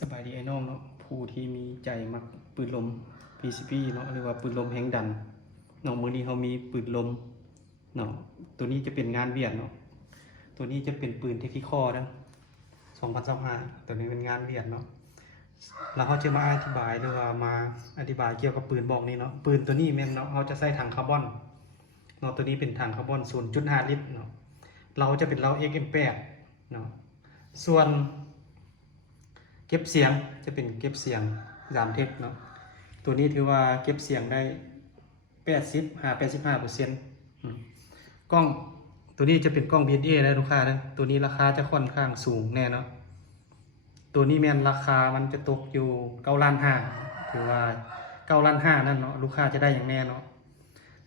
สบายดีไอ้น้องเนาะผู้ที่มีใจมักปืนลม PCP เนาะหรือว่าปืนลมแฮงดันเนาะมื้อนี้เขามีปืนลมเนาะตัวนี้จะเป็นงานเวียดเนาะตัวนี้จะเป็นปืนเทคนิคอนะ2025ตัวนี้เป็นงานเวียดเนาะแล้วเขาจะมาอธิบายหรือว่ามาอธิบายเกี่ยวกับปืนบอกนี้เนาะปืนตัวนี้แม่นเนาะเขาจะใส่ถังคาร์บอนเนาะตัวนี้เป็นถังคาร์บอน 0.5 ลิตรเนาะเราจะเป็นเรา XM8 เนาะส่วนเก็บเสียงจะเป็นเก็บเสียง3เทคเนาะตัวนี้ถือว่าเก็บเสียงได้85%กล้องตัวนี้จะเป็นกล้อง BSA นะลูกค้านะตัวนี้ราคาจะค่อนข้างสูงแน่เนาะตัวนี้แม่นราคามันจะตกอยู่9.5 ล้านถือว่า9.5 ล้านนั่นเนาะลูกค้าจะได้อย่างแน่เนาะ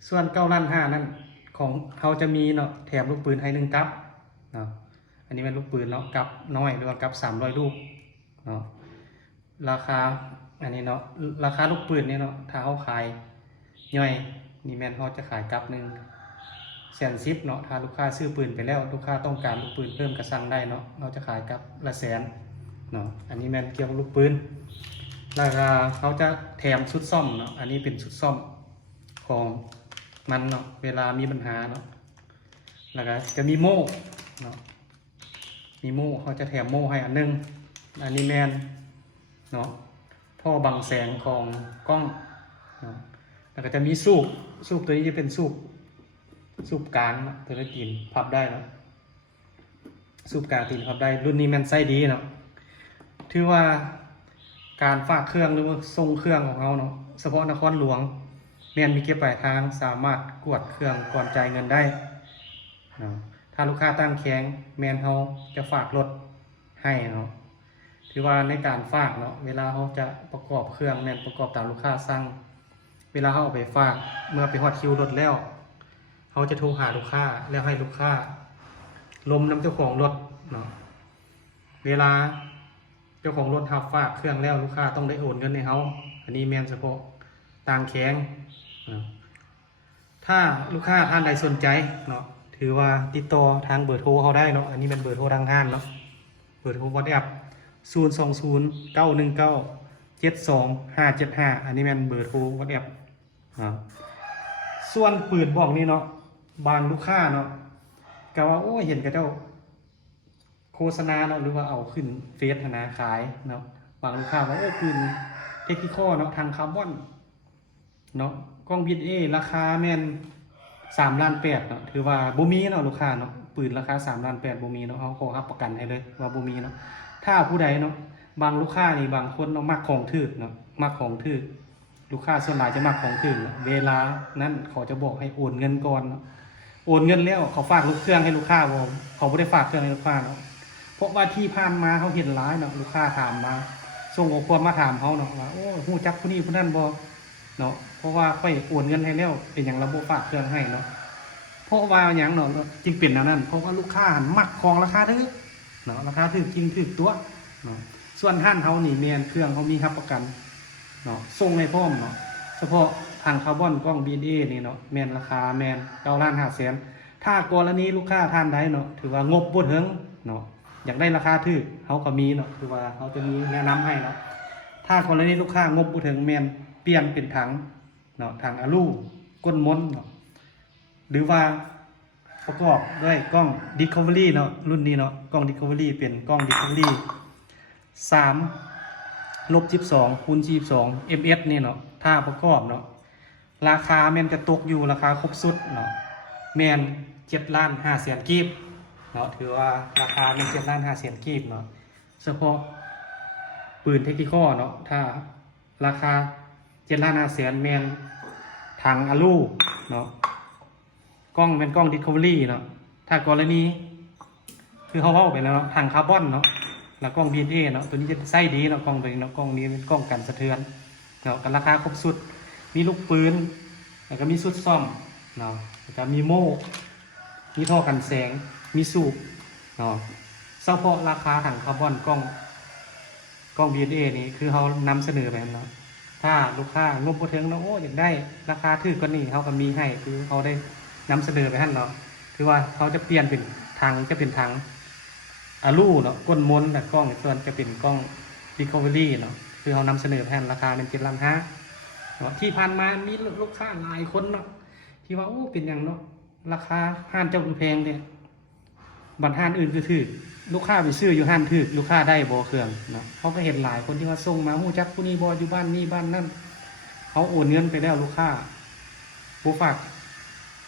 ส่วน9.5 ล้านนั่นของเขาจะมีเนาะแถมลูกปืนให้1กับเนาะอันนี้เป็นลูกปืนเนาะกับน้อยหรือว่ากับ300 ลูกเนาะราคาอันนี้เนาะราคาลูกปืนเนี่ยเนาะถ้าเขาขายย่อยนี่แม่นเขาจะขายกับ110,000เนาะถ้าลูกค้าซื้อปืนไปแล้วลูกค้าต้องการลูกปืนเพิ่มกระสั่งได้เนาะเราจะขายกับละ100,000เนาะอันนี้แม่นเกี่ยวกับลูกปืนราคาเขาจะแถมชุดซ่อมเนาะอันนี้เป็นชุดซ่อมของมันเนาะเวลามีปัญหาเนาะแล้วก็จะมีโม่เนาะมีโม่เขาจะแถมโม่ให้อันนึงอันนี้แมนเนาะท่อบังแสงของกล้องเนาะแล้วก็จะมีสูบตัวนี้จะเป็นสูบกลางตัวนี้ตีนพับได้เนาะสูบกลางตีนพับได้รุ่นนี้แมนไซส์ดีเนาะถือว่าการฝากเครื่องหรือว่าส่งเครื่องของเราเนาะเฉพาะนครหลวงแมนมีเก็บปลายทางสามารถกวดเครื่องก่อนจ่ายเงินได้เนาะถ้าลูกค้าตั้งแข็งแมนเขาจะฝากรถให้เนาะถือว่าในการฝากเนาะเวลาเขาจะประกอบเครื่องแมนประกอบตามลูกค้าสั่งเวลาเขาเอาไปฝากเมื่อไปฮอดคิวรถแล้วเขาจะโทรหาลูกค้าแล้วให้ลูกค้าลมน้ำเจ้าของรถเนาะเวลาเจ้าของรถทับฝากเครื่องแล้วลูกค้าต้องได้โอนเงินให้เขาอันนี้แมนเฉพาะต่างแข็งถ้าลูกค้าท่านใดสนใจเนาะถือว่าติดต่อทางเบอร์โทรเขาได้เนาะอันนี้เป็นเบอร์โทรทางห้างเนาะเบอร์โทรวอทแอป020-919-72575อันนี้เป็นเบอร์โทรวอทแอปส่วนปืนบอกนี้เนาะบางลูกค้าเนาะก็ว่าโอ้เห็นกับเจ้าโฆษณาเนาะหรือว่าเอาขึ้นเฟซนะขายเนาะบางลูกค้าว่าโอ้ปืนเทคนิคเนาะทางคาร์บอนเนาะกล้อง BSA ราคาแม่น3.8 ล้านเนาะถือว่าบ่มีเนาะลูกค้าเนาะปืนราคา3.8 ล้านบ่มีเนาะเขาขอรับประกันให้เลยว่าบ่มีเนาะถ้าผู้ใดเนาะบางลูกค้านี่บางคนเนาะมักของถูกเนาะมักของถูกลูกค้าส่วนหลายจะมักของถูกเวลานั้นเขาจะบอกให้โอนเงินก่อนเนาะโอนเงินแล้วเขาฝากลูกเครื่องให้ลูกค้าบ่เขาบ่ได้ฝากเครื่องให้ลูกค้าเนาะเพราะว่าที่ผ่านมาเขาเห็นหลายเนาะลูกค้าถามมาส่งข้อความมาถามเขาเนาะว่าโอ้ฮู้จักผู้นี้ผู้นั้นบ่เนาะเพราะว่าค่อยโอนเงินให้แล้วเป็นอย่างระบบฝากเครื่องให้เนาะเพราะว่าอย่างเนาะจริงเป็นนั้นเพราะว่าลูกค้าหันมักของราคาถูกเนาะราคาถูกจริงถูกตัวเนาะส่วนท่านเขานี่แมนเครื่องเขามีรับประกันเนาะส่งในพร้อมเนาะเฉพาะทางคาร์บอนกล้อง BSA นี่เนาะแมนราคาแมน9.5 ล้านถ้ากรณีลูกค้าท่านใดเนาะถือว่างบบ่ถึงเนาะอยากได้ราคาถูกเขาก็มีเนาะคือว่าเขาจะมีแนะนำให้เนาะถ้ากรณีลูกค้างบบ่ถึงแมนเปลี่ยนเป็นถังเนาะถังอลูก้นม้นเนาะหรือว่าประกอบด้วยกล้อง Discovery เนาะรุ่นนี้เนาะกล้อง Discovery เป็นกล้อง Discovery 3-12x12 ms นี่เนาะถ้าประกอบเนาะราคาแม่นจะตกอยู่ราคาครบสุดเนาะแม่น7.5 ล้านกีบเนาะถือว่าราคาแม่น7.5 ล้านกีบเนาะเฉพาะปืนเทคนิคเนาะถ้าราคา7.5 ล้านแม่นถังอลูเนาะกล้องเป็นกล้อง Discovery เนาะถ้ากรณีคือเขาเว้าไปแล้วเนาะถังคาร์บอนเนาะแล้วกล้อง BSA เนาะตัวนี้จะไส้ดีเนาะกล้องตัวนี้เนาะกล้องนี้เป็นกล้องกันสะเทือนเนาะกันราคาครบสุดมีลูกปืนแล้วก็มีสุดซ่อมเนาะแล้วก็มีโม่มีท่อกันแสงมีสูบเนาะเฉพาะราคาถังคาร์บอนกล้อง BSA นี่คือเขานำเสนอไปเนาะถ้าลูกค้างบบ่ถึงเนาะโอ้อยากได้ราคาถูกกว่านี้เขาก็มีให้คือเขาได้นำเสนอไปให้เนาะคือว่าเขาจะเปลี่ยนเป็นถังจะเป็นถังอลูเนาะก้นม้นแต่กล้องส่วนจะเป็นกล้อง Recovery เนาะคือเรานำเสนอแผนราคาเป็น7 ล้าน 5เนาะที่ผ่านมามีลูกค้าหลายคนเนาะที่ว่าโอ้เป็นอย่างเนาะราคาห้านเจ้าแพงเนี่ยบัตรห้านอื่นคือถือลูกค้าไปซื้ออยู่ห้านถือลูกค้าได้บ่เครื่องเนาะเขาก็เห็นหลายคนที่ว่าส่งมาฮู้จักผู้นี้บ่อยู่บ้านนี้บ้านนั่นเขาโอนเงินไปแล้วลูกค้าบ่ฝาก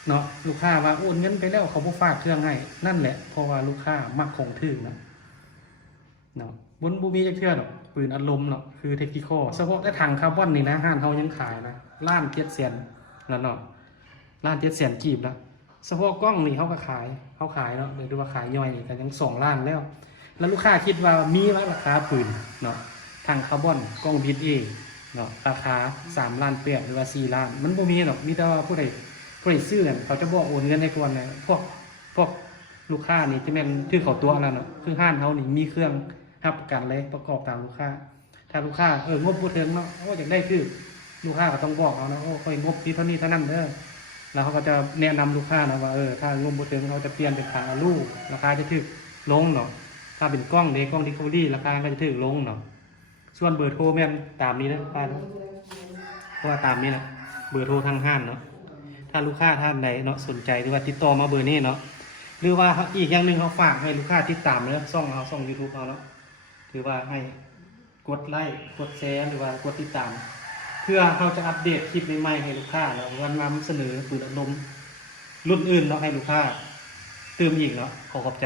เนาะลูกค้าว่าโอนเงินไปแล้วเขาบ่ฝากเครื่องให้นั่นแหละเพราะว่าลูกค้ามักของถือเนาะบนบูมีจะเชื่อหรอกปืนอารมณ์เนาะคือเทคนิคเฉพาะแต่ถังคาร์บอนนี่นะห้านเขายังขายนะล้าน700,000แล้วเนาะล้าน700,000กีบแล้วเฉพาะกล้องนี่เขาก็ขายเนาะเดี๋ยวดูว่าขายย่อยกันยัง2 ล้านแล้วลูกค้าคิดว่ามีว่าราคาปืนเนาะถังคาร์บอนกล้องบิดเอเนาะราคา3 ล้าน8หรือว่า4 ล้านมันบ่มีหรอกมีแต่ว่าผู้ใดซื้อกันเขาจะบอกโอนเงินในตัวนะพวกลูกค้านี่จะแม่นถือเขาตัวแล้วเนาะคือห้านเขานี่มีเครื่องรับประกันเลยประกอบตามลูกค้าถ้าลูกค้างบบ่ถึงเนาะอยากได้คือลูกค้าก็ต้องบอกเอานะค่อยงบที่เท่านี้เท่านั้นเด้อแล้วเขาก็จะแนะนำลูกค้านะว่าถ้างบบ่ถึงเขาจะเปลี่ยนเป็นถังอลูราคาจะถูกลงเนาะถ้าเป็นกล้องRecoveryราคาก็จะถูกลงเนาะส่วนเบอร์โทรแม่นตามนี้นะป้าเนาะเพราะว่าตามนี้นะเบอร์โทรทางห้างเนาะถ้าลูกค้าท่านใดเนาะสนใจหรือว่าติดต่อมาเบอร์นี้เนาะหรือว่าอีกอย่างนึงเขาฝากให้ลูกค้าติดตามเนาะช่อง YouTube เราเนาะคือว่าให้กดไลค์กดแชร์หรือว่ากดติดตามเพื่อเขาจะอัปเดตคลิปใหม่ๆให้ลูกค้าแล้ววันนำเสนอปืนอารมณ์รุ่นอื่นเนาะให้ลูกค้าเติมอีกเนาะขอบใจ